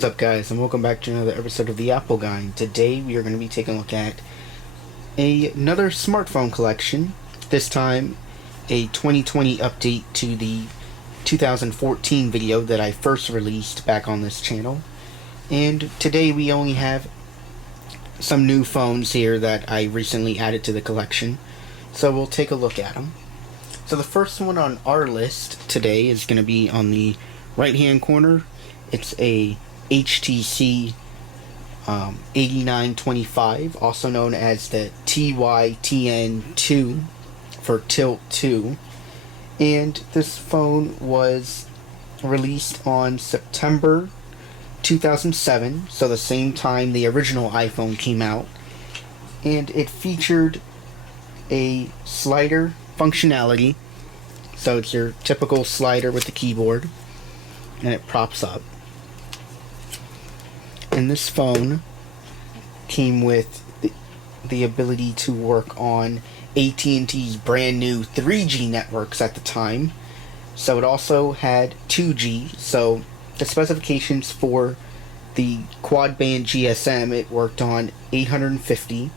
What's up, guys, and welcome back to another episode of the Apple Guy. Today we are going to be taking a look at another smartphone collection, this time a 2020 update to the 2014 video that I first released back on this channel. And today we only have some new phones here that I recently added to the collection, so we'll take a look at them. So the first one on our list today is going to be on the right hand corner. It's a HTC 8925, also known as the TyTN II for Tilt 2, and this phone was released on September 2007, so the same time the original iPhone came out, and it featured a slider functionality, so it's your typical slider with the keyboard, and it props up. And this phone came with the ability to work on AT&T's brand new 3G networks at the time. So it also had 2G. So the specifications for the quad band GSM, it worked on 850,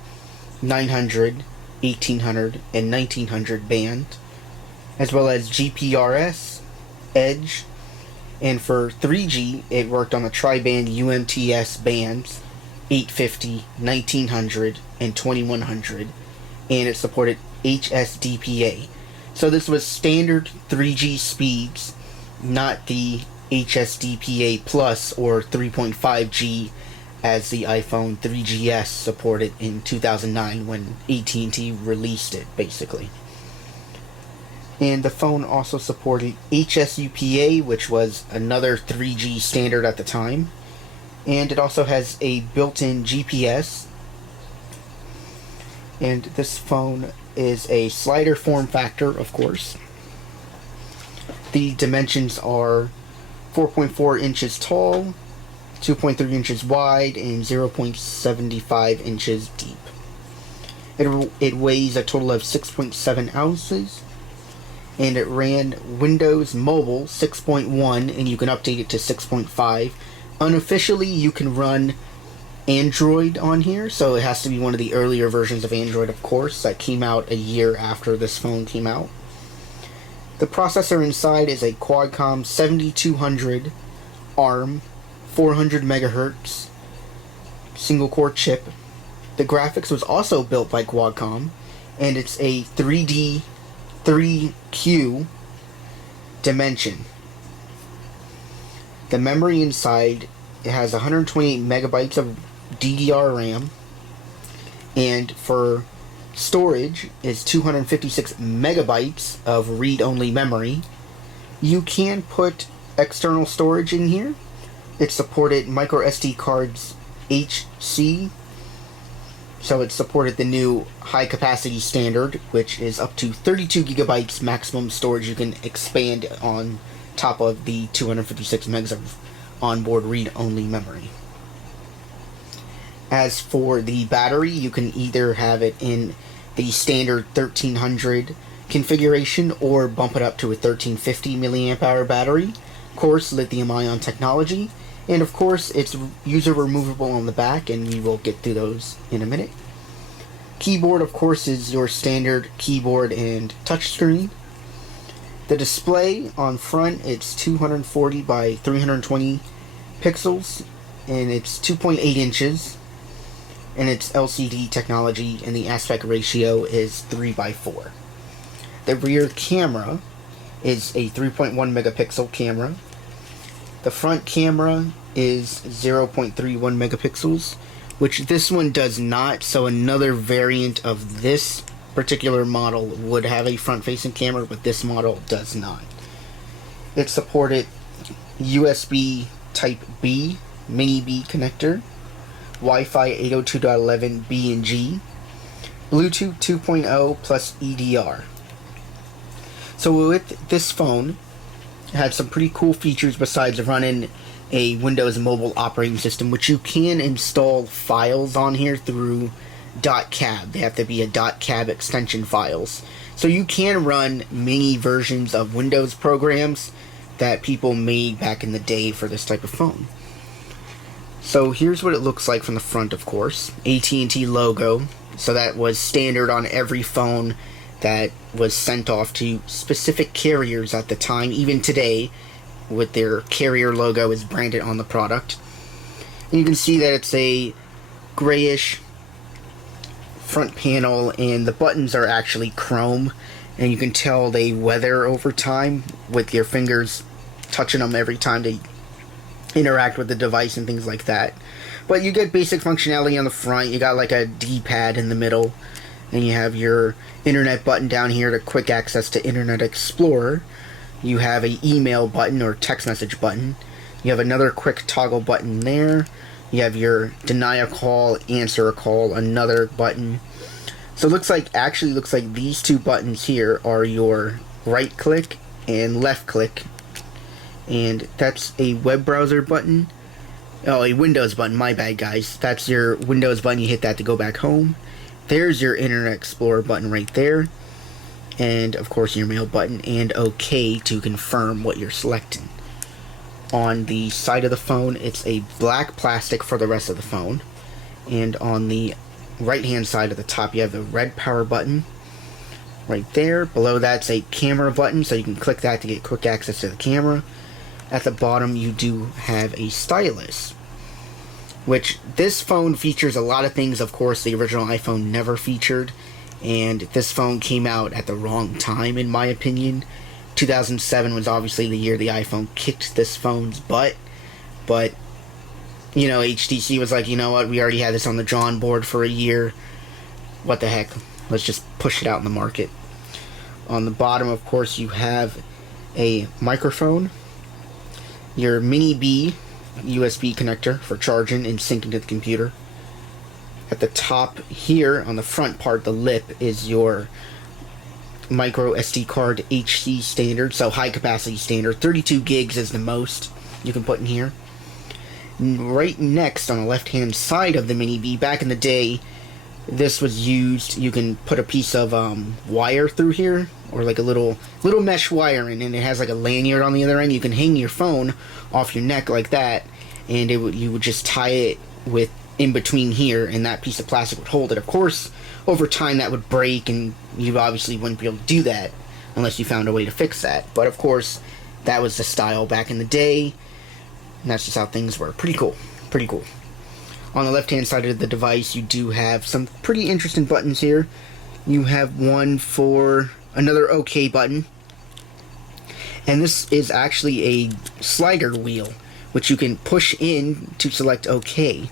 900, 1800, and 1900 band, as well as GPRS, Edge. And for 3G, it worked on the tri-band UMTS bands, 850, 1900, and 2100, and it supported HSDPA. So this was standard 3G speeds, not the HSDPA Plus or 3.5G as the iPhone 3GS supported in 2009 when AT&T released it, basically. And the phone also supported HSUPA, which was another 3G standard at the time. And it also has a built-in GPS. And this phone is a slider form factor, of course. The dimensions are 4.4 inches tall, 2.3 inches wide, and 0.75 inches deep. It weighs a total of 6.7 ounces. And it ran Windows Mobile 6.1, and you can update it to 6.5. Unofficially, you can run Android on here, so it has to be one of the earlier versions of Android, of course, that came out a year after this phone came out. The processor inside is a Qualcomm 7200 ARM 400 megahertz single-core chip. The graphics was also built by Qualcomm, and it's a 3Q dimension. The memory inside, it has 128 megabytes of DDR RAM, and for storage is 256 megabytes of read-only memory. You can put external storage in here. It supported micro SD cards HC. So it supported the new high-capacity standard, which is up to 32 gigabytes maximum storage you can expand on top of the 256 megs of onboard read-only memory. As for the battery, you can either have it in the standard 1300 configuration or bump it up to a 1350 mAh battery. Of course, lithium-ion technology. And of course, it's user removable on the back, and we will get through those in a minute. Keyboard, of course, is your standard keyboard and touchscreen. The display on front, it's 240 by 320 pixels, and it's 2.8 inches, and it's LCD technology, and the aspect ratio is 3 by 4. The rear camera is a 3.1 megapixel camera. The front camera is 0.31 megapixels, which this one does not, so another variant of this particular model would have a front-facing camera, but this model does not. It supported USB Type-B, Mini-B connector, Wi-Fi 802.11b and G, Bluetooth 2.0 plus EDR. So with this phone, had some pretty cool features besides running a Windows Mobile operating system, which you can install files on here through .cab. They have to be a .cab extension files. So you can run mini versions of Windows programs that people made back in the day for this type of phone. So here's what it looks like from the front, of course. AT&T logo. So that was standard on every phone that was sent off to specific carriers at the time. Even today, with their carrier logo is branded on the product. And you can see that it's a grayish front panel, and the buttons are actually chrome, and you can tell they weather over time with your fingers touching them every time they interact with the device and things like that. But you get basic functionality on the front. You got like a D-pad in the middle, and you have your internet button down here to quick access to Internet Explorer. You have a email button or text message button. You have another quick toggle button there. You have your deny a call, answer a call, another button. So it actually looks like these two buttons here are your right click and left click. And that's a web browser button. Oh, a Windows button, my bad guys. That's your Windows button, you hit that to go back home. There's your Internet Explorer button right there. And of course your mail button, and OK to confirm what you're selecting. On the side of the phone, it's a black plastic for the rest of the phone. And on the right hand side of the top, you have the red power button right there. Below that's a camera button, so you can click that to get quick access to the camera. At the bottom, you do have a stylus, which this phone features a lot of things, of course, the original iPhone never featured. And this phone came out at the wrong time, in my opinion. 2007 was obviously the year the iPhone kicked this phone's butt. But, you know, HTC was like, you know what, we already had this on the drawing board for a year. What the heck? Let's just push it out in the market. On the bottom, of course, you have a microphone. Your mini B USB connector for charging and syncing to the computer. At the top here, on the front part, the lip, is your micro SD card HC standard, so high capacity standard. 32 gigs is the most you can put in here. Right next, on the left hand side of the mini B, back in the day, this was used, you can put a piece of wire through here, or like a little mesh wire in, and it has like a lanyard on the other end. You can hang your phone off your neck like that, and you would just tie it with in between here, and that piece of plastic would hold it. Of course, over time that would break, and you obviously wouldn't be able to do that unless you found a way to fix that. But of course, that was the style back in the day, and that's just how things were. Pretty cool. Pretty cool. On the left-hand side of the device, you do have some pretty interesting buttons here. You have one for another OK button, and this is actually a slider wheel, which you can push in to select OK.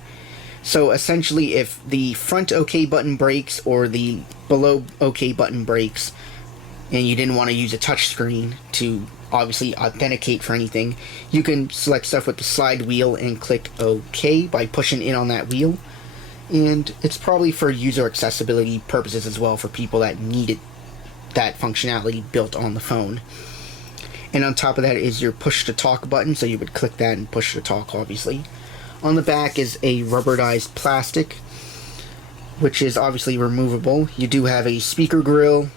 So essentially, if the front OK button breaks or the below OK button breaks, and you didn't want to use a touch screen to obviously authenticate for anything, you can select stuff with the slide wheel and click OK by pushing in on that wheel. And it's probably for user accessibility purposes as well, for people that needed that functionality built on the phone. And on top of that is your push to talk button, so you would click that and push to talk, obviously. On the back is a rubberized plastic, which is obviously removable. You do have a speaker grill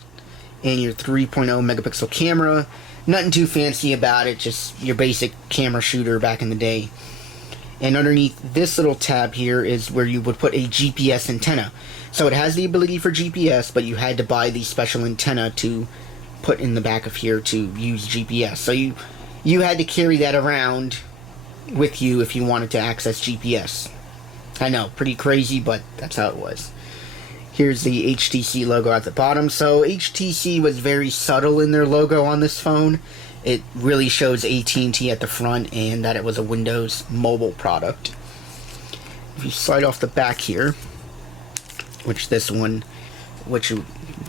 and your 3.0 megapixel camera. Nothing too fancy about it, just your basic camera shooter back in the day. And underneath this little tab here is where you would put a GPS antenna. So it has the ability for GPS, but you had to buy the special antenna to put in the back of here to use GPS. So you had to carry that around with you if you wanted to access GPS. I know, pretty crazy, but that's how it was. Here's the HTC logo at the bottom. So HTC was very subtle in their logo on this phone. It really shows AT&T at the front and that it was a Windows mobile product. If you slide off the back here, which you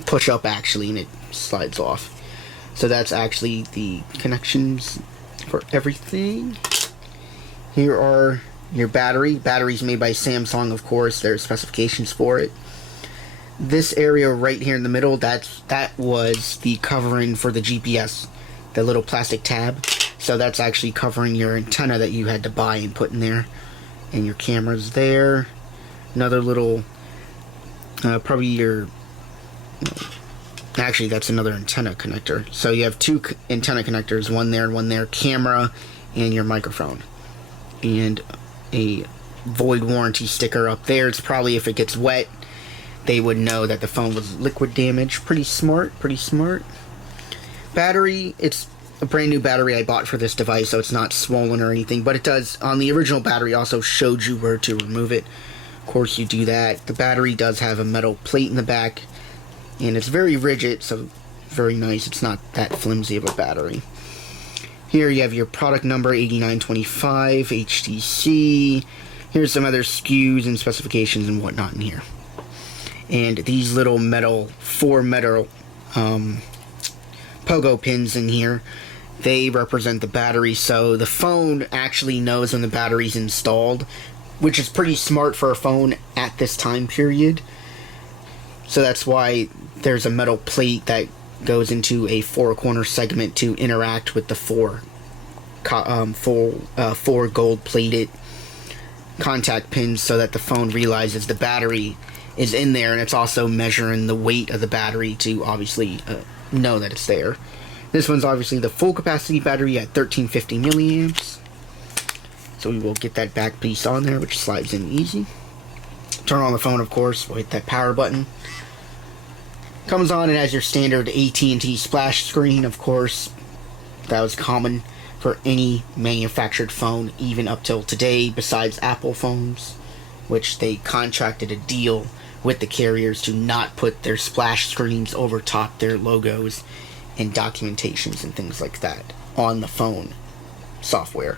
push up actually and it slides off. So that's actually the connections for everything. Here are your batteries made by Samsung, of course. There's specifications for it. This area right here in the middle, that was the covering for the GPS, the little plastic tab. So that's actually covering your antenna that you had to buy and put in there. And your camera's there. Another little, probably your, actually that's another antenna connector. So you have two antenna connectors, one there, camera, and your microphone. And a void warranty sticker up there. It's probably, if it gets wet, they would know that the phone was liquid damage. Pretty smart, pretty smart. Battery, it's a brand new battery I bought for this device, so it's not swollen or anything, but it does, on the original battery, also showed you where to remove it. Of course, you do that. The battery does have a metal plate in the back, and it's very rigid, so very nice. It's not that flimsy of a battery. Here you have your product number, 8925, HTC. Here's some other SKUs and specifications and whatnot in here. And these little metal, 4 metal pogo pins in here, they represent the battery, so the phone actually knows when the battery's installed, which is pretty smart for a phone at this time period. So that's why there's a metal plate that goes into a 4-corner segment to interact with the 4 gold-plated contact pins, so that the phone realizes the battery is in there, and it's also measuring the weight of the battery to obviously know that it's there. This one's obviously the full capacity battery at 1350 milliamps. So we will get that back piece on there, which slides in easy. Turn on the phone, of course. We'll hit that power button. Comes on and has your standard AT&T splash screen, of course. That was common for any manufactured phone, even up till today, besides Apple phones, which they contracted a deal with the carriers to not put their splash screens over top their logos and documentations and things like that on the phone software.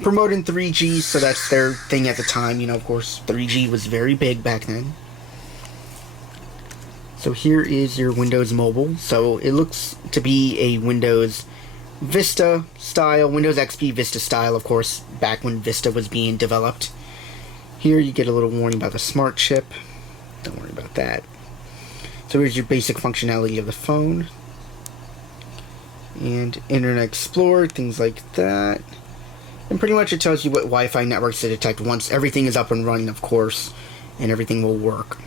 Promoting 3G, so that's their thing at the time. You know, of course, 3G was very big back then. So here is your Windows Mobile. So it looks to be a Windows Vista style, Windows XP Vista style, of course, back when Vista was being developed. Here you get a little warning about the smart chip. Don't worry about that. So here's your basic functionality of the phone. And Internet Explorer, things like that. And pretty much it tells you what Wi-Fi networks to detect once everything is up and running, of course, and everything will work.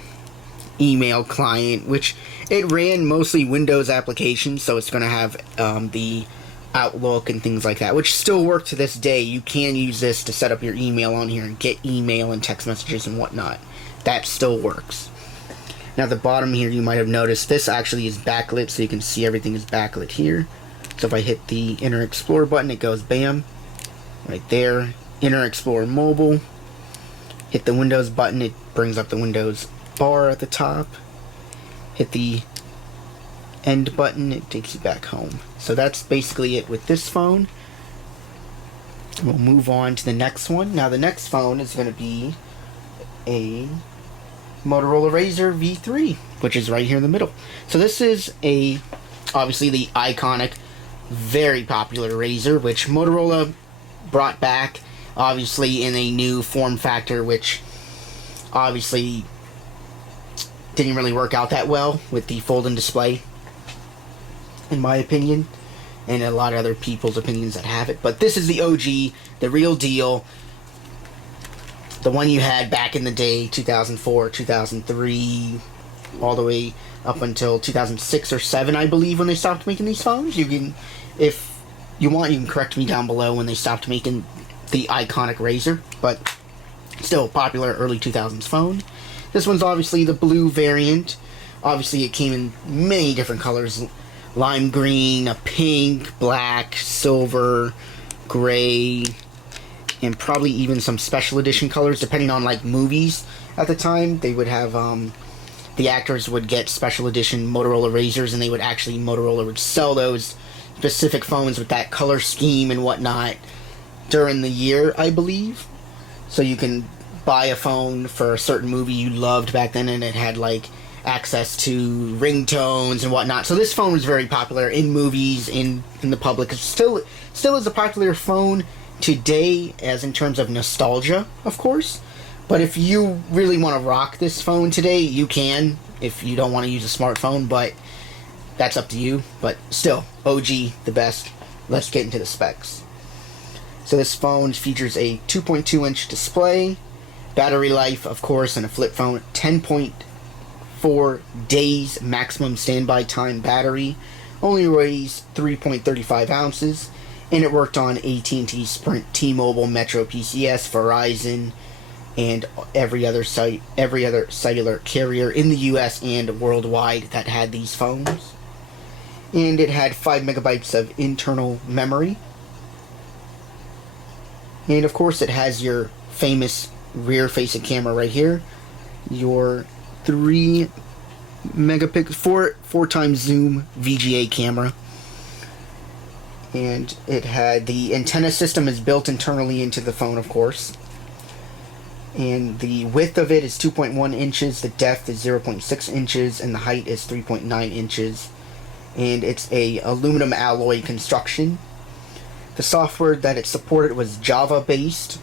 Email client, which it ran mostly Windows applications, so it's going to have the Outlook and things like that, which still work to this day. You can use this to set up your email on here and get email and text messages and whatnot. That still works. Now at the bottom here, you might have noticed this actually is backlit, so you can see everything is backlit here. So if I hit the Internet Explorer button, it goes bam, right there. Internet Explorer Mobile. Hit the Windows button, it brings up the Windows bar at the top. Hit the end button, it takes you back home. So that's basically it with this phone. We'll move on to the next one. Now the next phone is going to be a Motorola RAZR V3, which is right here in the middle. So this is obviously the iconic, very popular RAZR, which Motorola brought back, obviously in a new form factor, which obviously didn't really work out that well with the fold-in display, in my opinion, and a lot of other people's opinions that have it. But this is the OG, the real deal, the one you had back in the day, 2004, 2003, all the way up until 2006 or 7, I believe, when they stopped making these phones. You can, if you want, you can correct me down below when they stopped making the iconic RAZR, but still popular early 2000s phone. This one's obviously the blue variant. Obviously it came in many different colors: lime green, a pink, black, silver, gray, and probably even some special edition colors depending on like movies at the time. They would have the actors would get special edition Motorola RAZRs, and Motorola would sell those specific phones with that color scheme and whatnot during the year, I believe. So you can buy a phone for a certain movie you loved back then, and it had like access to ringtones and whatnot. So this phone was very popular in movies, in the public. It still is a popular phone today, as in terms of nostalgia, of course. But if you really want to rock this phone today, you can, if you don't want to use a smartphone, but that's up to you. But still, OG, the best. Let's get into the specs. So this phone features a 2.2-inch display, battery life, of course, and a flip phone, 10.4 days maximum standby time battery, only weighs 3.35 ounces, and it worked on AT&T, Sprint, T-Mobile, Metro, PCS, Verizon, and every other cellular carrier in the US and worldwide that had these phones. And it had 5 megabytes of internal memory. And of course it has your famous rear facing camera right here. Your 3 megapixel 4 times zoom VGA camera. And it had the antenna system is built internally into the phone, of course. And the width of it is 2.1 inches, the depth is 0.6 inches, and the height is 3.9 inches. And it's a aluminum alloy construction. The software that it supported was Java based.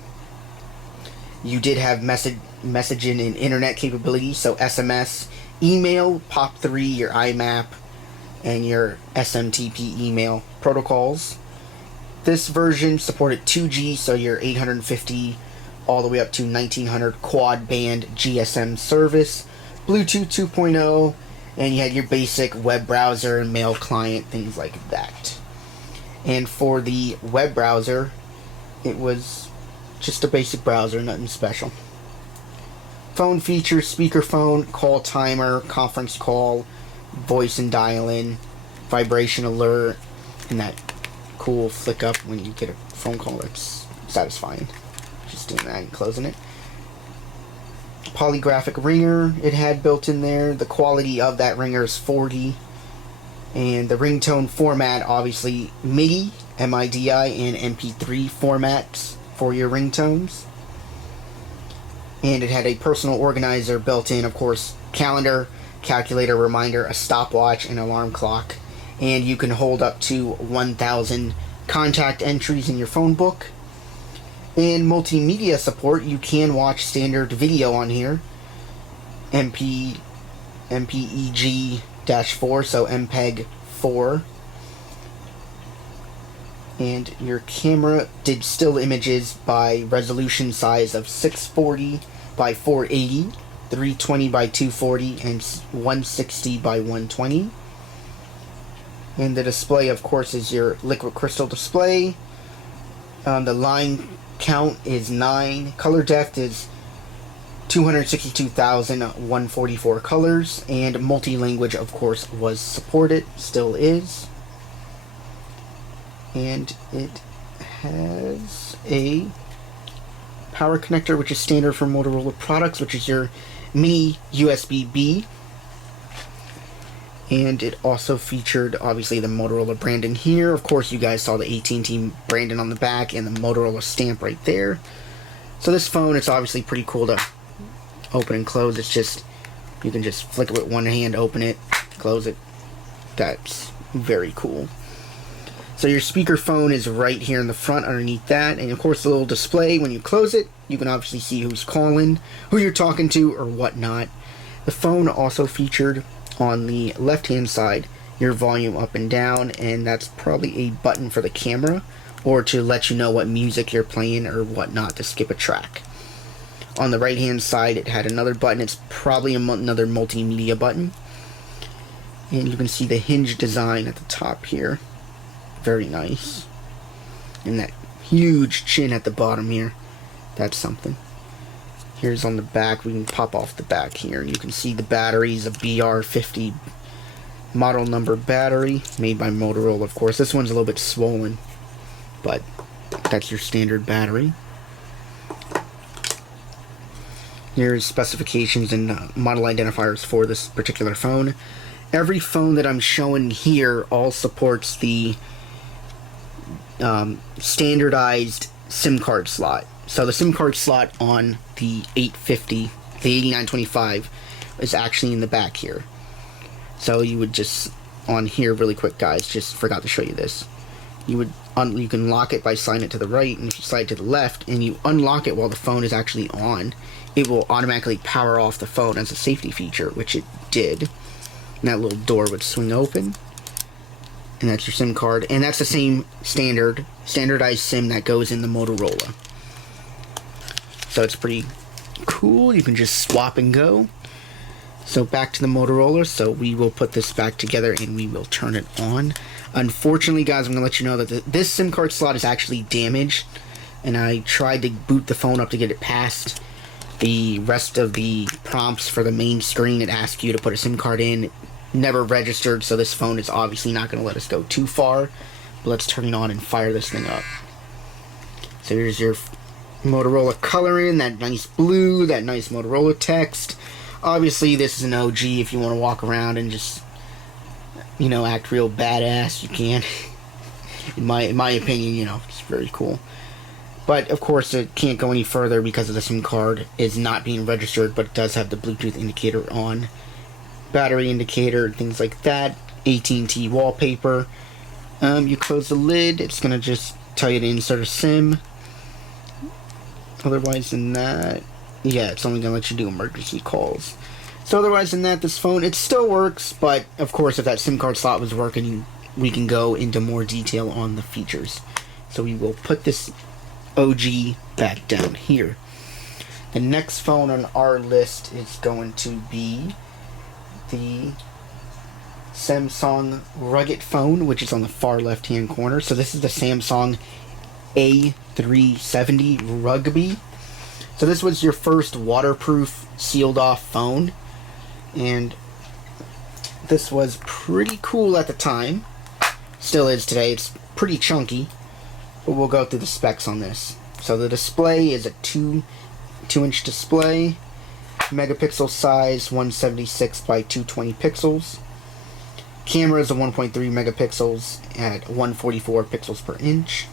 You did have messaging and internet capability, so SMS, email, POP3, your IMAP, and your SMTP email protocols. This version supported 2G, so your 850 all the way up to 1900 quad band GSM service, Bluetooth 2.0, and you had your basic web browser and mail client, things like that. And for the web browser, it was just a basic browser, nothing special. Phone features speakerphone, call timer, conference call, voice and dial-in, vibration alert, and that cool flick up when you get a phone call. That's satisfying. Just doing that and closing it. Polygraphic ringer it had built in there. The quality of that ringer is 40. And the ringtone format, obviously MIDI, M-I-D-I, and MP3 formats for your ringtones. And it had a personal organizer built in, of course, calendar, calculator, reminder, a stopwatch, and alarm clock. And you can hold up to 1,000 contact entries in your phone book. And multimedia support, you can watch standard video on here. MPEG-4, so MPEG 4. And your camera did still images by resolution size of 640 by 480, 320 by 240, and 160 by 120. And the display, of course, is your liquid crystal display. The line count is 9. Color depth is 262,144 colors. And multi-language, of course, was supported. Still is. And it has a power connector, which is standard for Motorola products, which is your mini USB-B. And it also featured, obviously, the Motorola branding here. Of course, you guys saw the AT&T branding on the back and the Motorola stamp right there. So this phone, it's obviously pretty cool to open and close. It's just, you can just flick it with one hand, open it, close it. That's very cool. So your speakerphone is right here in the front underneath that. And of course, the little display, when you close it, you can obviously see who's calling, who you're talking to, or whatnot. The phone also featured on the left-hand side your volume up and down, and that's probably a button for the camera or to let you know what music you're playing or whatnot to skip a track. On the right-hand side, it had another button. It's probably another multimedia button. And you can see the hinge design at the top here. Very nice. And that huge chin at the bottom here. That's something. Here's on the back. We can pop off the back here. You can see the batteries, a BR50 model number battery made by Motorola, of course. This one's a little bit swollen, but that's your standard battery. Here's specifications and model identifiers for this particular phone. Every phone that I'm showing here all supports the standardized SIM card slot. So the SIM card slot on the 850, the 8925, is actually in the back here. So you would just, on here really quick guys, just forgot to show you this. You can lock it by sliding it to the right, and if you slide it to the left and you unlock it while the phone is actually on, it will automatically power off the phone as a safety feature, which it did. And that little door would swing open. And that's your SIM card. And that's the same standardized SIM that goes in the Motorola. So it's pretty cool. You can just swap and go. So back to the Motorola. So we will put this back together and we will turn it on. Unfortunately, guys, I'm going to let you know that this SIM card slot is actually damaged. And I tried to boot the phone up to get it past The rest of the prompts for the main screen, it asks you to put a SIM card in. Never registered, so this phone is obviously not going to let us go too far. But let's turn it on and fire this thing up. So here's your Motorola coloring, that nice blue, that nice Motorola text. Obviously, this is an OG. If you want to walk around and just, you know, act real badass, you can. in my opinion, you know, it's very cool. But, of course, it can't go any further because of the SIM card is not being registered, but it does have the Bluetooth indicator on. Battery indicator, things like that. AT&T wallpaper. You close the lid, it's going to just tell you to insert a SIM. Otherwise than that, yeah, it's only going to let you do emergency calls. So otherwise than that, this phone, it still works, but, of course, if that SIM card slot was working, we can go into more detail on the features. So we will put this OG back down here. The next phone on our list is going to be the Samsung rugged phone, which is on the far left hand corner. So this is the Samsung A370 Rugby. So this was your first waterproof sealed off phone, and this was pretty cool at the time. Still is today. It's pretty chunky. But we'll go through the specs on this. So the display is a 2-inch display, megapixel size 176 by 220 pixels. Camera is a 1.3 megapixels at 144 pixels per inch,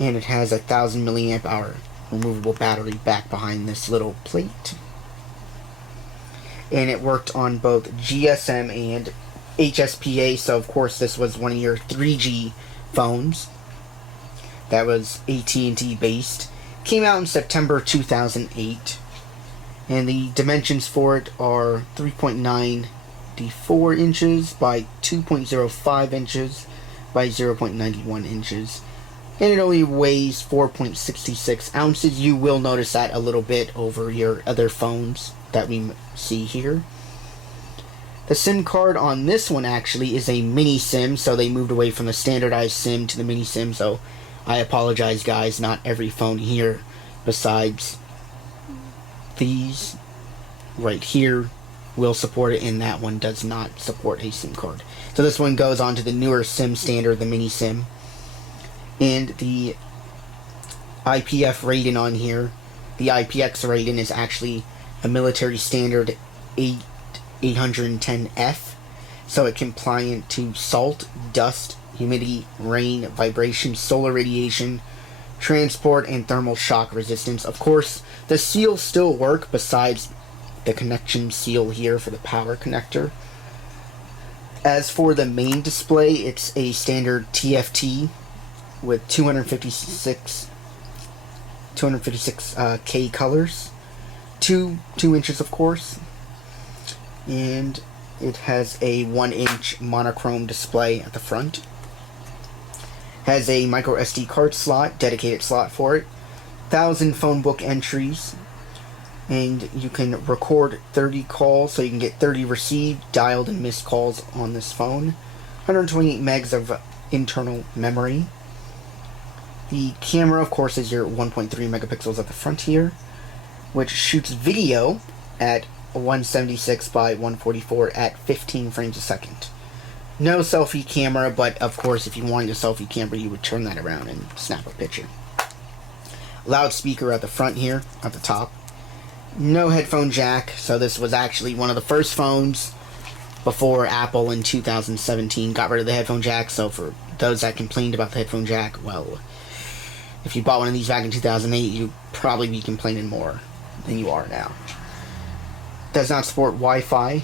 and it has a 1000 milliamp hour removable battery back behind this little plate. And it worked on both GSM and HSPA. So of course this was one of your 3G phones. That was AT&T based. Came out in September 2008. And the dimensions for it are 3.94 inches by 2.05 inches by 0.91 inches. And it only weighs 4.66 ounces. You will notice that a little bit over your other phones that we see here. The SIM card on this one actually is a mini SIM, so they moved away from the standardized SIM to the mini SIM, so I apologize, guys. Not every phone here, besides these right here, will support it, and that one does not support a SIM card. So this one goes on to the newer SIM standard, the mini SIM. And the IPF rating on here, the IPX rating is actually a military standard 810F, so it's compliant to salt, dust, humidity, rain, vibration, solar radiation, transport, and thermal shock resistance. Of course, the seals still work besides the connection seal here for the power connector. As for the main display, it's a standard TFT with 256K colors, 2 inches of course, and it has a 1-inch monochrome display at the front. Has a micro SD card slot, dedicated slot for it, 1000 phone book entries, and you can record 30 calls, so you can get 30 received, dialed, and missed calls on this phone. 128 megs of internal memory. The camera, of course, is your 1.3 megapixels at the front here, which shoots video at 176 by 144 at 15 frames a second. No selfie camera, but of course if you wanted a selfie camera you would turn that around and snap a picture. Loudspeaker at the front here, at the top. No headphone jack, so this was actually one of the first phones before Apple in 2017 got rid of the headphone jack. So for those that complained about the headphone jack, well, if you bought one of these back in 2008, you'd probably be complaining more than you are now. Does not support Wi-Fi.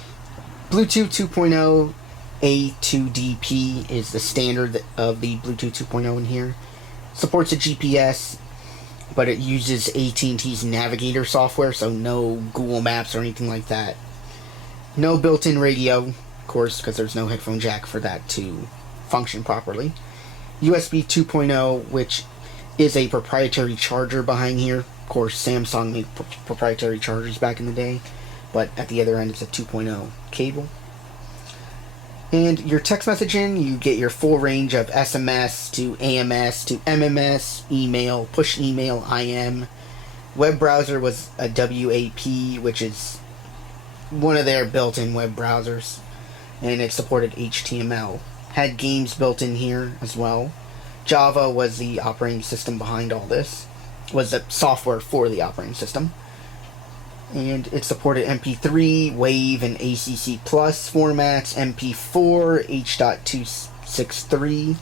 Bluetooth 2.0 A2DP is the standard of the Bluetooth 2.0 in here. Supports a GPS, but it uses AT&T's Navigator software, so no Google Maps or anything like that. No built-in radio, of course, because there's no headphone jack for that to function properly. USB 2.0, which is a proprietary charger behind here. Of course, Samsung made proprietary chargers back in the day, but at the other end it's a 2.0 cable. And your text messaging, you get your full range of SMS to AMS to MMS, email, push email, IM, Web browser was a WAP, which is one of their built-in web browsers, and it supported HTML. Had games built in here as well. Java was the operating system behind all this, was the software for the operating system. And it supported MP3, WAV, and ACC Plus formats, MP4, H.263,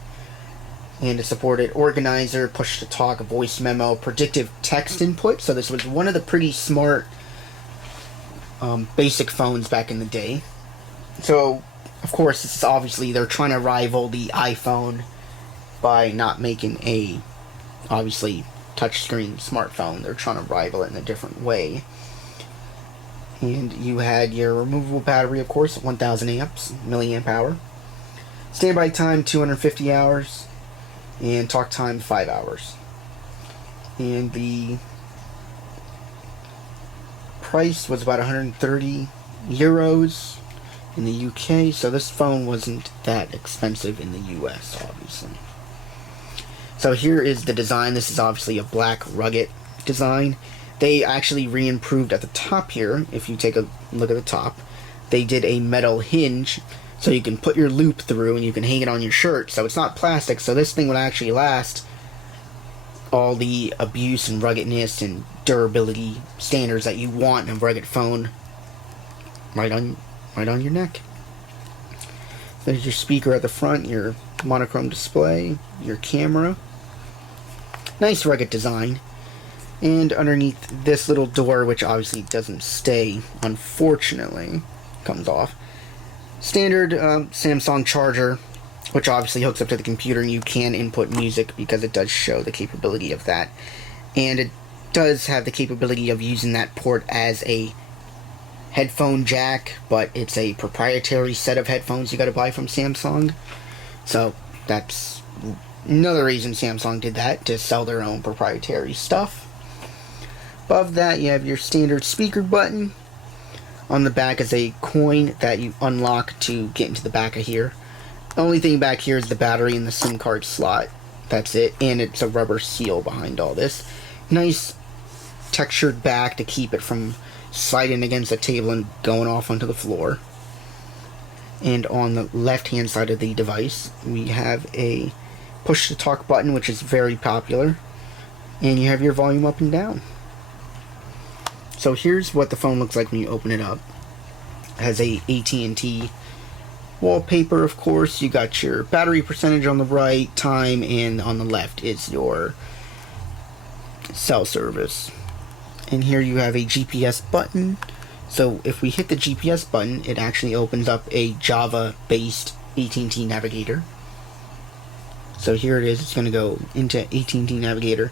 and it supported organizer, push-to-talk, voice memo, predictive text input. So this was one of the pretty smart basic phones back in the day. So, of course, this is obviously they're trying to rival the iPhone by not making a, obviously, touchscreen smartphone. They're trying to rival it in a different way. And you had your removable battery, of course, 1000 amps, milliamp hour. Standby time, 250 hours. And talk time, 5 hours. And the price was about 130 euros in the UK. So this phone wasn't that expensive in the US, obviously. So here is the design. This is obviously a black rugged design. They actually re-improved at the top here. If you take a look at the top, they did a metal hinge so you can put your loop through and you can hang it on your shirt. So it's not plastic, so this thing would actually last all the abuse and ruggedness and durability standards that you want in a rugged phone right on your neck. There's your speaker at the front, your monochrome display, your camera. Nice rugged design. And underneath this little door, which obviously doesn't stay, unfortunately, comes off. Standard Samsung charger, which obviously hooks up to the computer, and you can input music because it does show the capability of that. And it does have the capability of using that port as a headphone jack, but it's a proprietary set of headphones you gotta buy from Samsung. So that's another reason Samsung did that, to sell their own proprietary stuff. Above that, you have your standard speaker button. On the back is a coin that you unlock to get into the back of here. The only thing back here is the battery and the SIM card slot. That's it, and it's a rubber seal behind all this. Nice textured back to keep it from sliding against the table and going off onto the floor. And on the left-hand side of the device, we have a push-to-talk button, which is very popular. And you have your volume up and down. So here's what the phone looks like when you open it up. It has a AT&T wallpaper, of course. You got your battery percentage on the right, time, and on the left is your cell service. And here you have a GPS button. So if we hit the GPS button, it actually opens up a Java-based AT&T Navigator. So here it is. It's going to go into AT&T Navigator.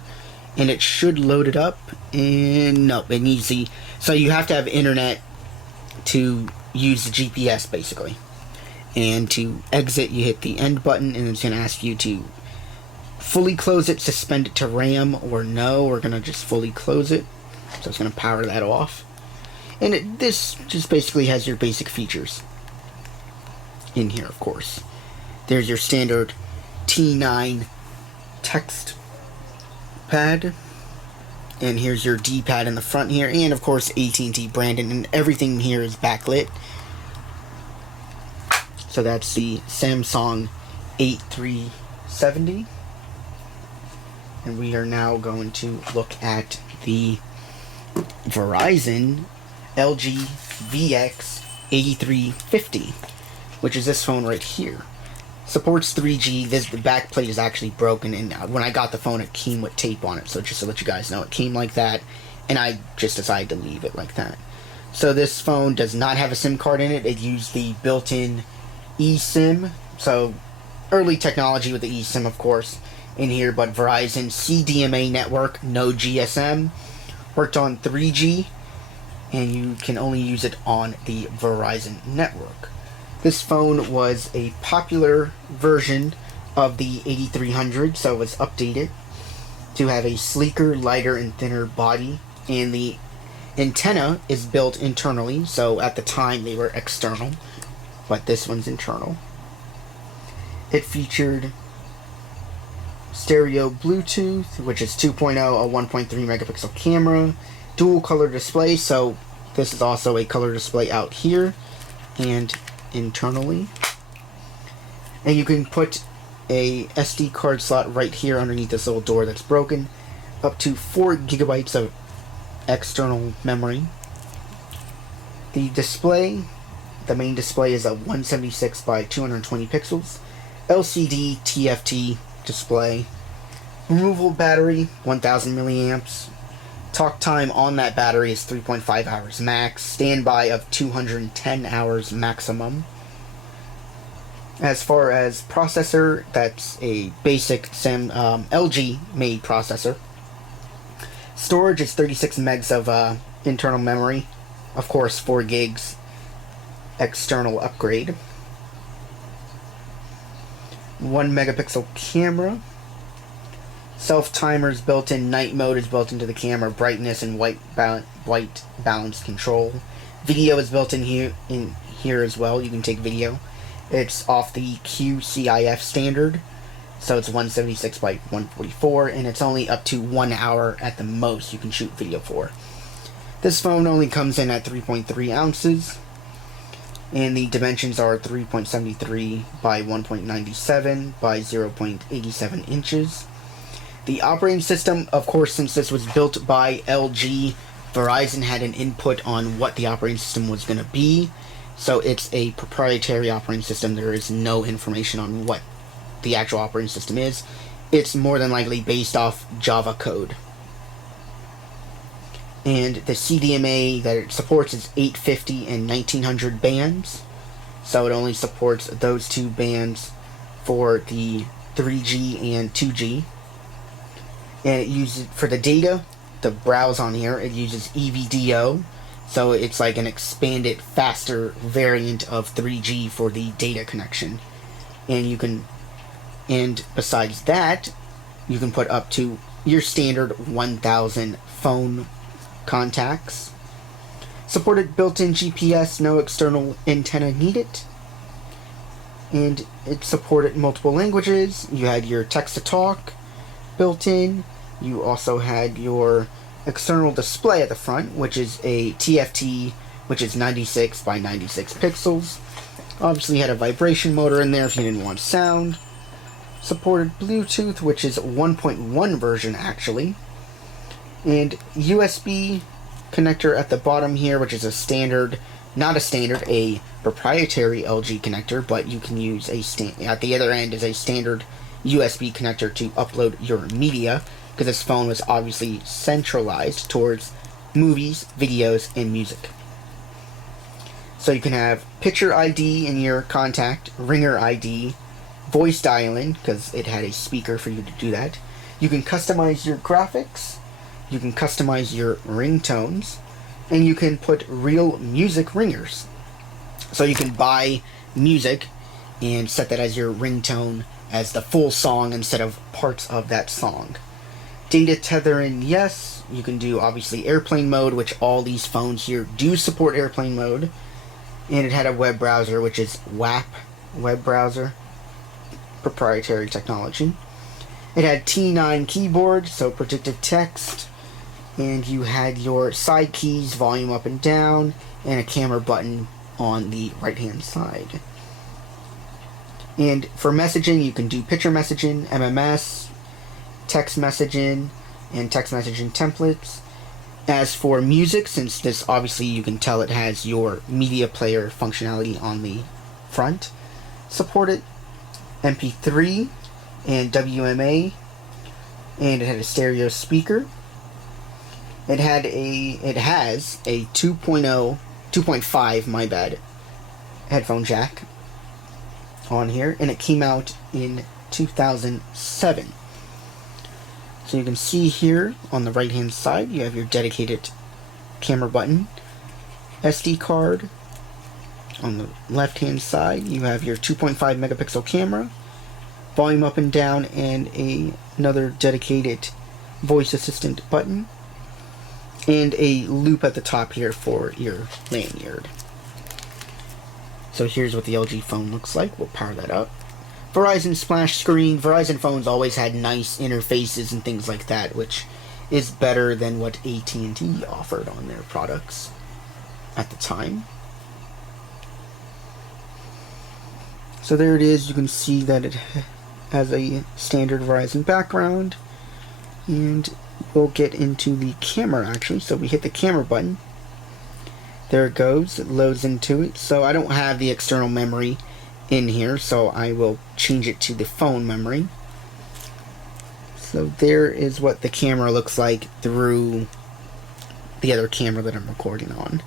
And it should load it up, and no, it needs the, so you have to have internet to use the GPS, basically. And to exit, you hit the end button, and it's going to ask you to fully close it, suspend it to RAM, or no, we're going to just fully close it. So it's going to power that off. And this just basically has your basic features in here, of course. There's your standard T9 text pad, and here's your D-pad in the front here, and of course AT&T branded, and everything here is backlit. So that's the Samsung 8370, and we are now going to look at the Verizon LG VX 8350, which is this phone right here. Supports 3G. The back plate is actually broken, and when I got the phone, it came with tape on it. So just to let you guys know, it came like that, and I just decided to leave it like that. So this phone does not have a SIM card in it. It used the built-in eSIM. So early technology with the eSIM, of course, in here, but Verizon CDMA network, no GSM. Worked on 3G, and you can only use it on the Verizon network. This phone was a popular version of the 8300, so it was updated to have a sleeker, lighter, and thinner body, and the antenna is built internally, so at the time they were external, but this one's internal. It featured stereo Bluetooth, which is 2.0, a 1.3 megapixel camera, dual color display, so this is also a color display out here and internally. And you can put a SD card slot right here underneath this little door that's broken, up to 4 gigabytes of external memory. The display, the main display, is a 176 by 220 pixels, LCD TFT display. Removable battery, 1000 milliamps. Talk time on that battery is 3.5 hours max. Standby of 210 hours maximum. As far as processor, that's a basic LG made processor. Storage is 36 megs of internal memory. Of course, 4 gigs external upgrade. 1 megapixel camera. Self-timers built in. Night mode is built into the camera. Brightness and white balance control. Video is built in here as well. You can take video. It's off the QCIF standard, so it's 176 by 144, and it's only up to 1 hour at the most you can shoot video for. This phone only comes in at 3.3 ounces, and the dimensions are 3.73 by 1.97 by 0.87 inches. The operating system, of course, since this was built by LG, Verizon had an input on what the operating system was going to be, so it's a proprietary operating system. There is no information on what the actual operating system is. It's more than likely based off Java code. And the CDMA that it supports is 850 and 1900 bands, so it only supports those two bands for the 3G and 2G. And it uses, for the data, the browse on here, it uses EVDO, so it's like an expanded, faster variant of 3G for the data connection. And you can, and besides that, you can put up to your standard 1000 phone contacts. Supported built-in GPS, no external antenna needed. And it supported multiple languages. You had your text-to-talk built in. You also had your external display at the front, which is a TFT, which is 96 by 96 pixels. Obviously had a vibration motor in there if you didn't want sound. Supported Bluetooth, which is 1.1 version actually. And USB connector at the bottom here, which is a standard, not a standard, a proprietary LG connector, but you can use at the other end is a standard USB connector to upload your media, because this phone was obviously centralized towards movies, videos, and music. So you can have picture ID in your contact, ringer ID, voice dialing, because it had a speaker for you to do that. You can customize your graphics, you can customize your ringtones, and you can put real music ringers. So you can buy music and set that as your ringtone as the full song instead of parts of that song. Data tethering, yes. You can do obviously airplane mode, which all these phones here do support airplane mode. And it had a web browser, which is WAP web browser, proprietary technology. It had T9 keyboard, so predictive text. And you had your side keys, volume up and down, and a camera button on the right hand side. And for messaging, you can do picture messaging, MMS, text messaging, and text messaging templates. As for music, since this obviously you can tell it has your media player functionality on the front, supported MP3 and WMA, and it had a stereo speaker. It has a 2.5, my bad, headphone jack on here, and it came out in 2007. So you can see here on the right hand side you have your dedicated camera button, SD card. On the left hand side you have your 2.5 megapixel camera, volume up and down, and another dedicated voice assistant button, and a loop at the top here for your lanyard. So here's what the LG phone looks like. We'll power that up. Verizon splash screen. Verizon phones always had nice interfaces and things like that, which is better than what AT&T offered on their products at the time. So there it is. You can see that it has a standard Verizon background, and we'll get into the camera actually. So we hit the camera button. There it goes. It loads into it. So I don't have the external memory in here, so I will change it to the phone memory. So there is what the camera looks like through the other camera that I'm recording on.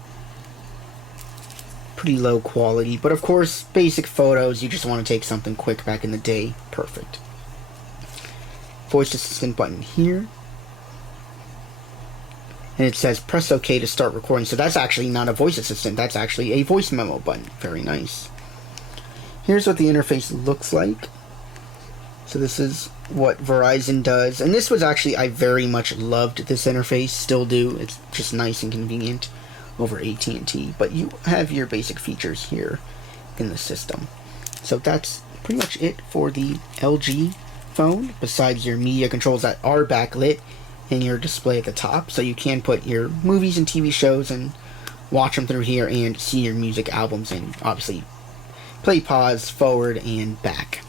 Pretty low quality, but of course, basic photos, you just want to take something quick back in the day, perfect. Voice assistant button here. And it says press OK to start recording. So that's actually not a voice assistant, that's actually a voice memo button. Very nice. Here's what the interface looks like. So this is what Verizon does. And this was actually, I very much loved this interface, still do. It's just nice and convenient over AT&T. But you have your basic features here in the system. So that's pretty much it for the LG phone, besides your media controls that are backlit and your display at the top. So you can put your movies and TV shows and watch them through here and see your music albums and obviously play, pause, forward, and back.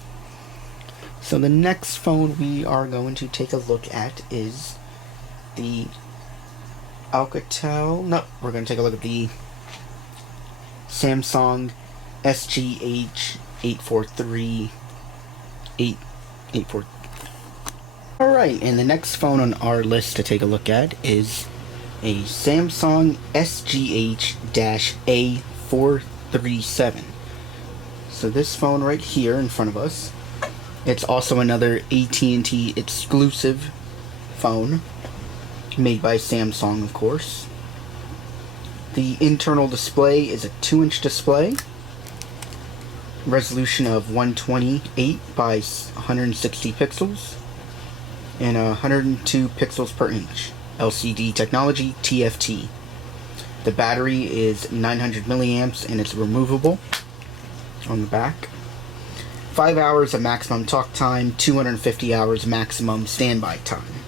So the next phone we are going to take a look at is the Alcatel. No, we're going to take a look at the Samsung SGH 843. Alright, and the next phone on our list to take a look at is a Samsung SGH-A437. So this phone right here in front of us, it's also another AT&T exclusive phone, made by Samsung, of course. The internal display is a 2-inch display, resolution of 128 by 160 pixels, and 102 pixels per inch. LCD technology, TFT. The battery is 900 milliamps and it's removable on the back. 5 hours of maximum talk time, 250 hours maximum standby time.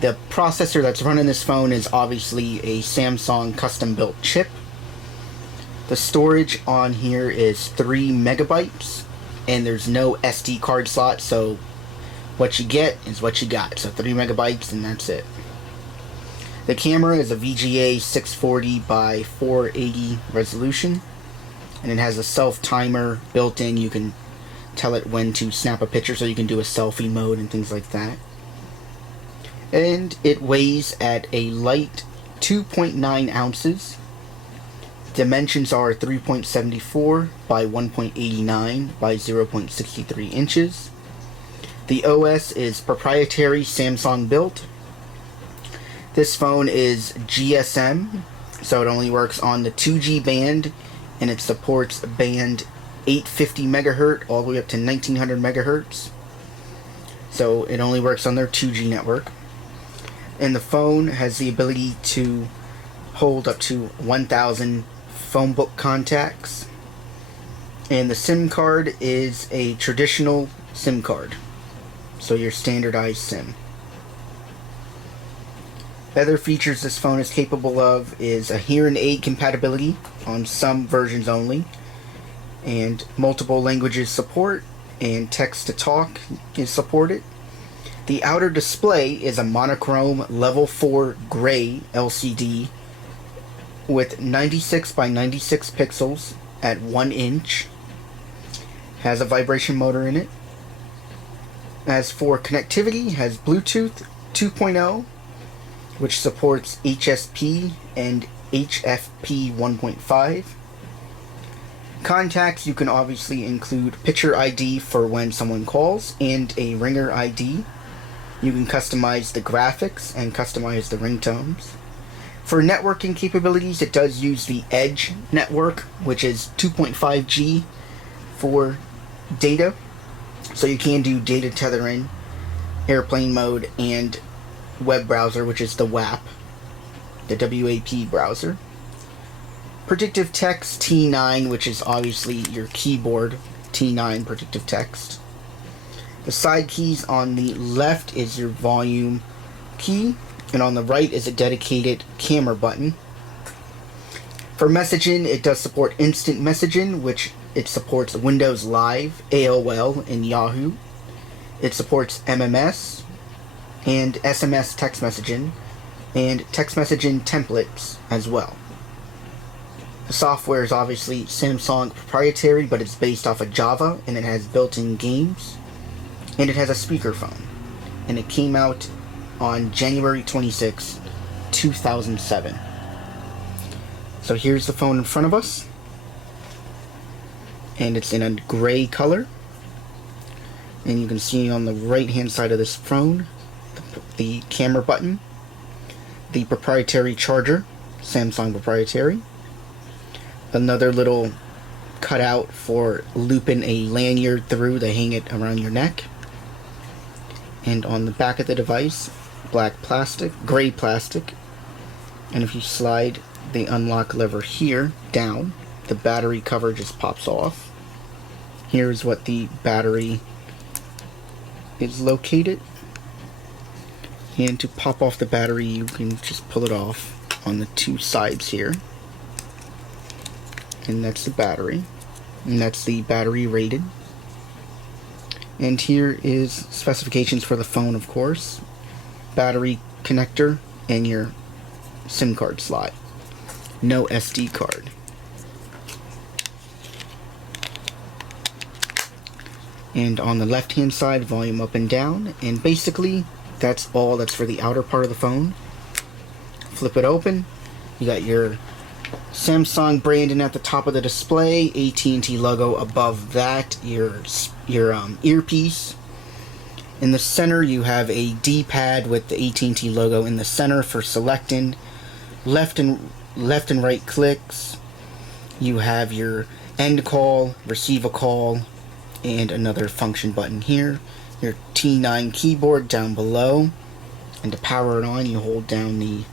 The processor that's running this phone is obviously a Samsung custom built chip. The storage on here is 3 megabytes and there's no SD card slot, so what you get is what you got. So 3 megabytes and that's it. The camera is a VGA 640 by 480 resolution, and it has a self timer built in. You can tell it when to snap a picture, so you can do a selfie mode and things like that. And it weighs at a light 2.9 ounces. Dimensions are 3.74 by 1.89 by 0.63 inches. The OS is proprietary Samsung built. This phone is GSM, so it only works on the 2G band, and it supports band 850 megahertz all the way up to 1900 megahertz. So it only works on their 2G network. And the phone has the ability to hold up to 1,000 phone book contacts. And the SIM card is a traditional SIM card, so your standardized SIM. Other features this phone is capable of is a hearing aid compatibility on some versions only, and multiple languages support, and text to talk is supported. The outer display is a monochrome level 4 gray LCD with 96 by 96 pixels at 1 inch. Has a vibration motor in it. As for connectivity, has Bluetooth 2.0, which supports HSP and HFP 1.5. Contacts, you can obviously include picture ID for when someone calls and a ringer ID. You can customize the graphics and customize the ringtones. For networking capabilities, it does use the Edge network, which is 2.5G for data. So you can do data tethering, airplane mode, and web browser, which is the WAP, the WAP browser. Predictive text T9, which is obviously your keyboard T9 predictive text. The side keys on the left is your volume key, and on the right is a dedicated camera button. For messaging, it does support instant messaging, which it supports Windows Live, AOL, and Yahoo. It supports MMS and SMS text messaging and text messaging templates as well. The software is obviously Samsung proprietary, but it's based off of Java, and it has built-in games, and it has a speakerphone, and it came out on January 26, 2007. So here's the phone in front of us, and it's in a gray color, and you can see on the right hand side of this phone the camera button, the proprietary charger, Samsung proprietary, another little cutout for looping a lanyard through to hang it around your neck, and on the back of the device, black plastic, gray plastic, and if you slide the unlock lever here down, the battery cover just pops off. Here's what the battery is located, and to pop off the battery you can just pull it off on the two sides here, and that's the battery, and that's the battery rated. And here is specifications for the phone, of course, battery connector, and your SIM card slot. No SD card. And on the left hand side, volume up and down, and basically that's all that's for the outer part of the phone. Flip it open, you got your Samsung branding at the top of the display, AT&T logo above that, your earpiece. In the center you have a D-pad with the AT&T logo in the center for selecting left and right clicks. You have your end call, receive a call, and another function button here. Your T9 keyboard down below, and to power it on you hold down the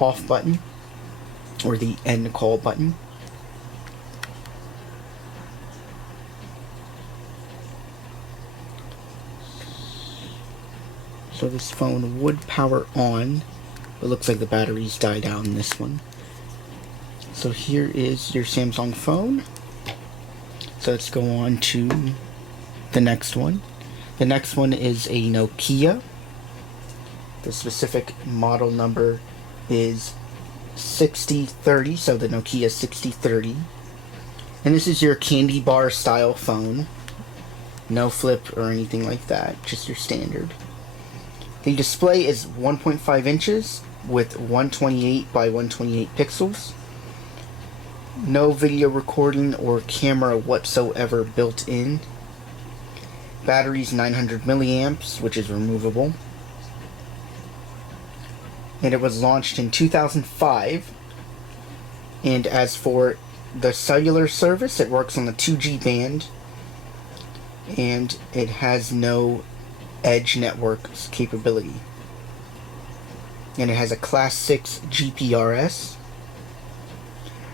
off button or the end call button. So this phone would power on, but looks like the batteries died out in this one. So here is your Samsung phone. So let's go on to the next one. The next one is a Nokia. The specific model number is 6030, so the Nokia 6030. And this is your candy bar style phone. No flip or anything like that, just your standard. The display is 1.5 inches with 128 by 128 pixels. No video recording or camera whatsoever built in. Battery's 900 milliamps, which is removable. And it was launched in 2005. And as for the cellular service, it works on the 2G band, and it has no edge networks capability. And it has a Class 6 GPRS.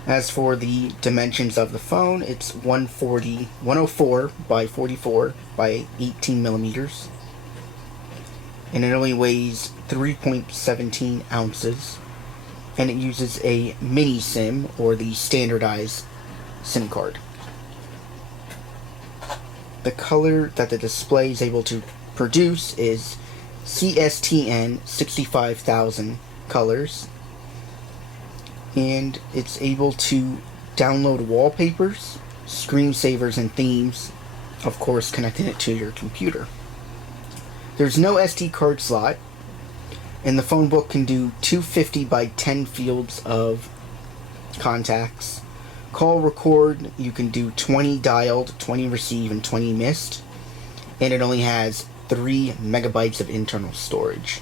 As for the dimensions of the phone, it's 104 by 44 by 18 millimeters. And it only weighs 3.17 ounces. And it uses a mini SIM, or the standardized SIM card. The color that the display is able to produce is CSTN 65,000 colors. And it's able to download wallpapers, screensavers, and themes, of course connecting it to your computer. There's no SD card slot, and the phone book can do 250 by 10 fields of contacts. Call record, you can do 20 dialed, 20 receive, and 20 missed, and it only has 3 megabytes of internal storage.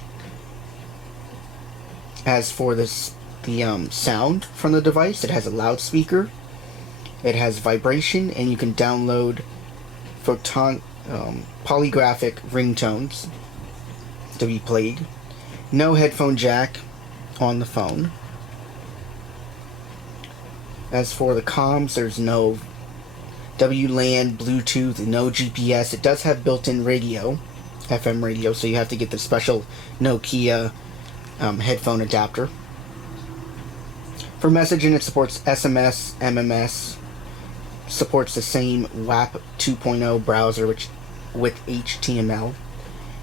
As for the sound from the device, it has a loudspeaker, it has vibration, and you can download polygraphic ringtones to be played. No headphone jack on the phone. As for the comms, there's no WLAN, Bluetooth, no GPS. It does have built-in radio, FM radio, so you have to get the special Nokia headphone adapter. For messaging, it supports SMS, MMS, supports the same WAP 2.0 browser with HTML.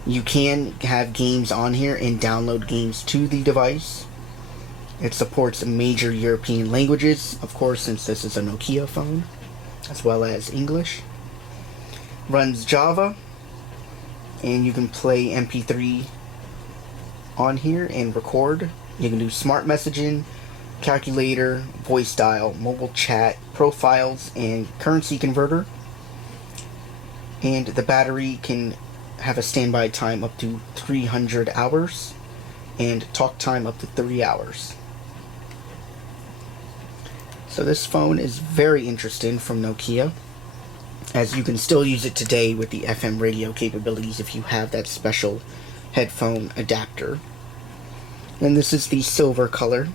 You can have games on here and download games to the device. It supports major European languages, of course, since this is a Nokia phone, as well as English. Runs Java, and you can play MP3 on here and record. You can do smart messaging, calculator, voice dial, mobile chat, profiles, and currency converter. And the battery can have a standby time up to 300 hours and talk time up to 3 hours. So this phone is very interesting from Nokia, as you can still use it today with the FM radio capabilities if you have that special headphone adapter. And this is the silver color,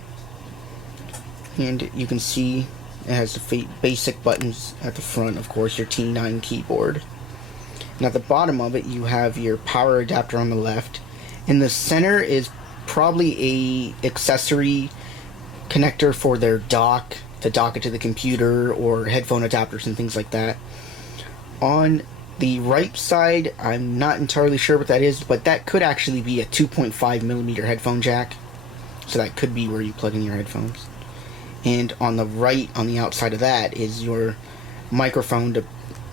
and you can see it has the basic buttons at the front, of course, your T9 keyboard. And at the bottom of it, you have your power adapter on the left. In the center is probably a accessory connector for their dock, to dock it to the computer, or headphone adapters and things like that. On the right side, I'm not entirely sure what that is, but that could actually be a 2.5mm headphone jack. So that could be where you plug in your headphones. And on the right, on the outside of that, is your microphone to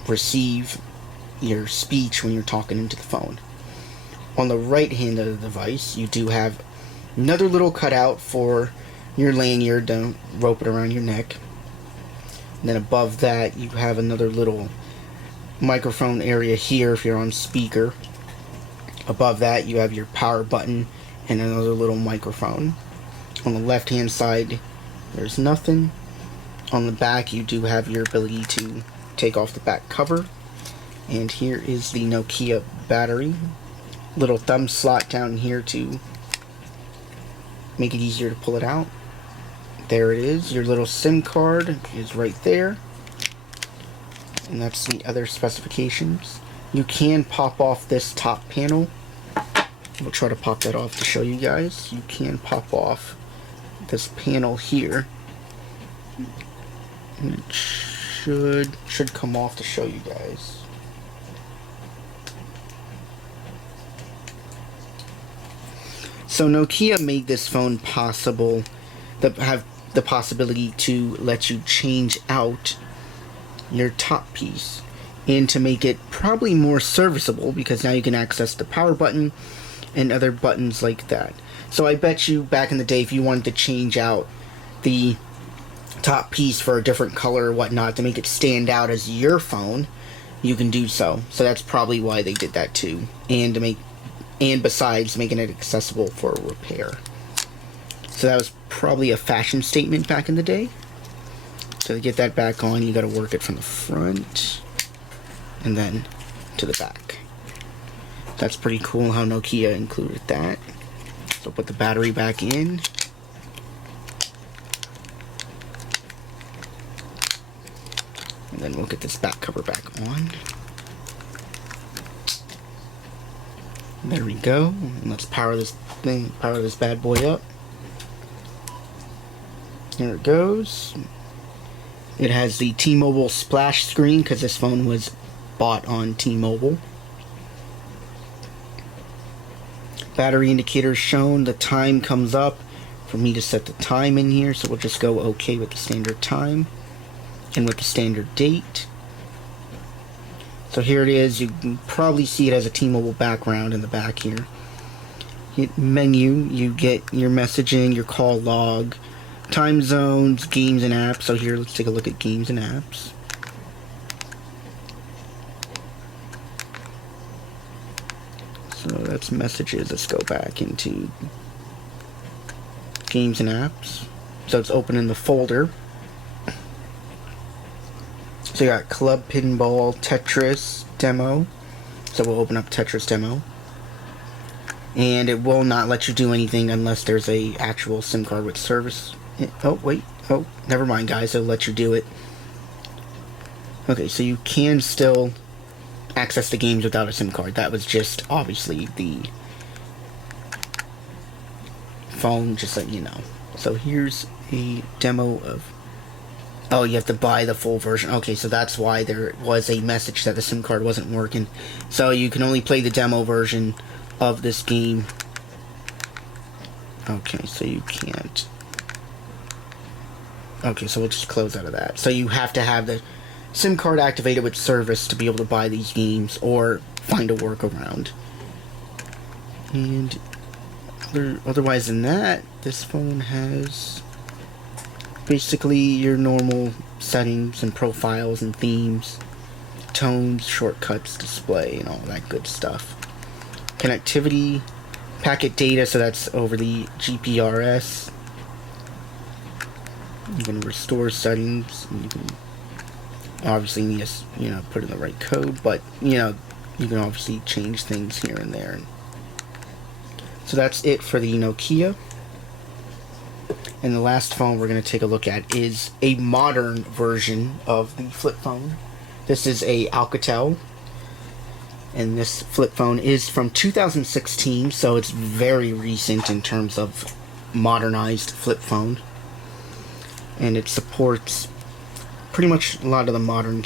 receive your speech when you're talking into the phone. On the right hand of the device, you do have another little cutout for your lanyard to rope it around your neck. And then above that, you have another little microphone area here if you're on speaker. Above that, you have your power button and another little microphone. On the left hand side, there's nothing. On the back, you do have your ability to take off the back cover. And here is the Nokia battery. Little thumb slot down here to make it easier to pull it out. There it is. Your little SIM card is right there. And that's the other specifications. You can pop off this top panel. We'll try to pop that off to show you guys. You can pop off this panel here. And it should come off to show you guys. So Nokia made this phone possible, have the possibility to let you change out your top piece, and to make it probably more serviceable, because now you can access the power button and other buttons like that. So I bet you back in the day, if you wanted to change out the top piece for a different color or whatnot to make it stand out as your phone, you can do so. So that's probably why they did that too, and besides making it accessible for repair. So that was probably a fashion statement back in the day. So to get that back on, you got to work it from the front and then to the back. That's pretty cool how Nokia included that. So put the battery back in. And then we'll get this back cover back on. There we go. And let's power this bad boy up. There it goes. It has the T-Mobile splash screen because this phone was bought on T-Mobile. Battery indicators shown. The time comes up for me to set the time in here, so we'll just go OK with the standard time and with the standard date. So here it is. You can probably see it has a T-Mobile background in the back here. Hit menu, you get your messaging, your call log, time zones, games and apps. So here, let's take a look at games and apps. So that's messages. Let's go back into games and apps. So it's open in the folder. So you got Club Pinball, Tetris Demo. So we'll open up Tetris Demo. And it will not let you do anything unless there's a actual SIM card with service. Oh, wait. Oh, never mind, guys. It'll let you do it. Okay, so you can still access the games without a SIM card. That was just obviously the phone, just so you know. So here's a demo of... Oh, you have to buy the full version. Okay, so that's why there was a message that the SIM card wasn't working. So you can only play the demo version of this game. Okay, so you can't... Okay, so we'll just close out of that. So you have to have the SIM card activated with service to be able to buy these games or find a workaround. And otherwise than that, this phone has basically your normal settings and profiles and themes, tones, shortcuts, display, and all that good stuff. Connectivity, packet data, so that's over the GPRS. You can restore settings. You can obviously need to, put in the right code, but you can obviously change things here and there. So that's it for the Nokia. And the last phone we're going to take a look at is a modern version of the flip phone. This is a Alcatel, and this flip phone is from 2016, so it's very recent in terms of modernized flip phone. And it supports pretty much a lot of the modern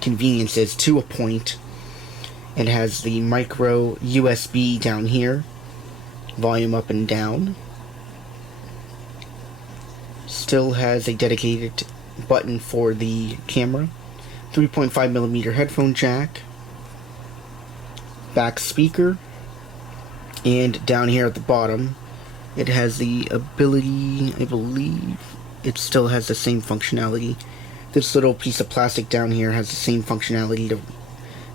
conveniences to a point. It has the micro USB down here, volume up and down. Still has a dedicated button for the camera, 3.5mm headphone jack, back speaker, and down here at the bottom it has the ability, I believe it still has the same functionality. This little piece of plastic down here has the same functionality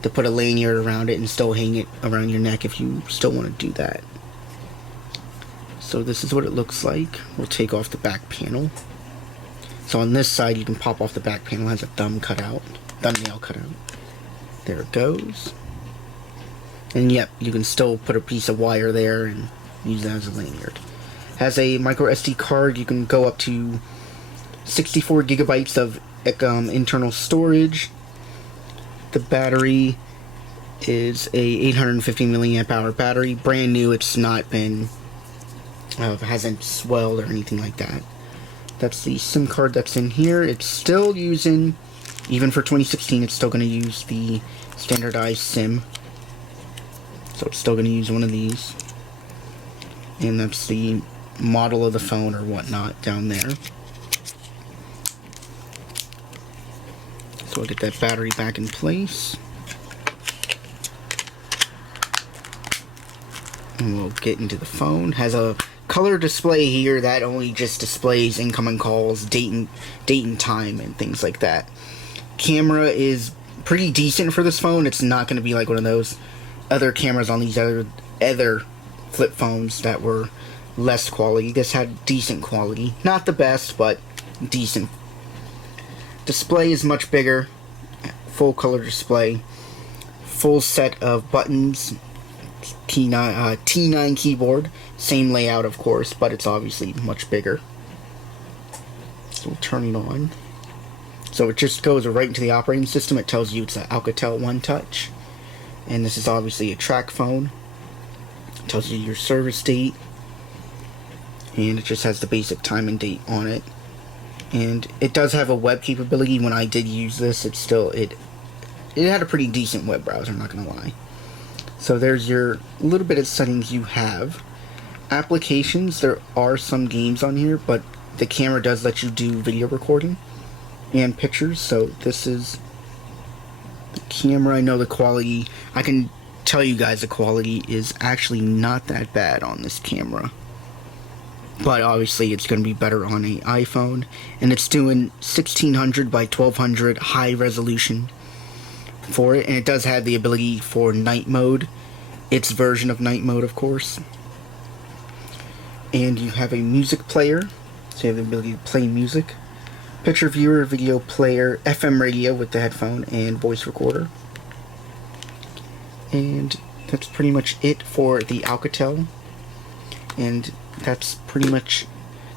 to put a lanyard around it and still hang it around your neck if you still want to do that. So this is what it looks like. We'll take off the back panel. So on this side you can pop off the back panel. It has a thumbnail cut out. There it goes. And yep, you can still put a piece of wire there and use that as a lanyard. Has a micro SD card. You can go up to 64 gigabytes of internal storage. The battery is a 850 milliamp hour battery. Brand new. It's not been hasn't swelled or anything like that. That's the SIM card that's in here. It's still using, even for 2016, it's still going to use the standardized SIM. So it's still going to use one of these. And that's the model of the phone or whatnot down there. So I'll get that battery back in place. And we'll get into the phone. Has a color display here that only just displays incoming calls, date and time, and things like that. Camera is pretty decent for this phone. It's not going to be like one of those other cameras on these other flip phones that were less quality. This had decent quality. Not the best, but decent. Display is much bigger. Full color display. Full set of buttons. T9 keyboard. Same layout, of course, but it's obviously much bigger. So we'll turn it on. So it just goes right into the operating system. It tells you it's an Alcatel One Touch. And this is obviously a track phone. It tells you your service date. And it just has the basic time and date on it. And it does have a web capability. When I did use this, it had a pretty decent web browser, I'm not going to lie. So there's your little bit of settings you have. Applications, there are some games on here, but the camera does let you do video recording and pictures. So this is the camera. I know the quality, I can tell you guys the quality is actually not that bad on this camera. But obviously it's going to be better on an iPhone. And it's doing 1600 by 1200 high resolution for it. And it does have the ability for night mode. Its version of night mode, of course. And you have a music player. So you have the ability to play music. Picture viewer, video player, FM radio with the headphone, and voice recorder. And that's pretty much it for the Alcatel. And that's pretty much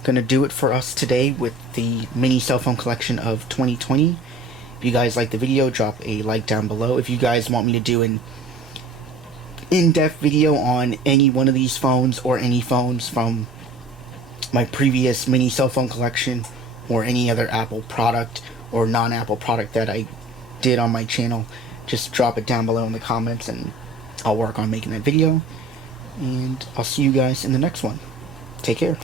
going to do it for us today with the mini cell phone collection of 2020. If you guys like the video, drop a like down below. If you guys want me to do an in-depth video on any one of these phones or any phones from my previous mini cell phone collection or any other Apple product or non-Apple product that I did on my channel, just drop it down below in the comments and I'll work on making that video. And I'll see you guys in the next one. Take care.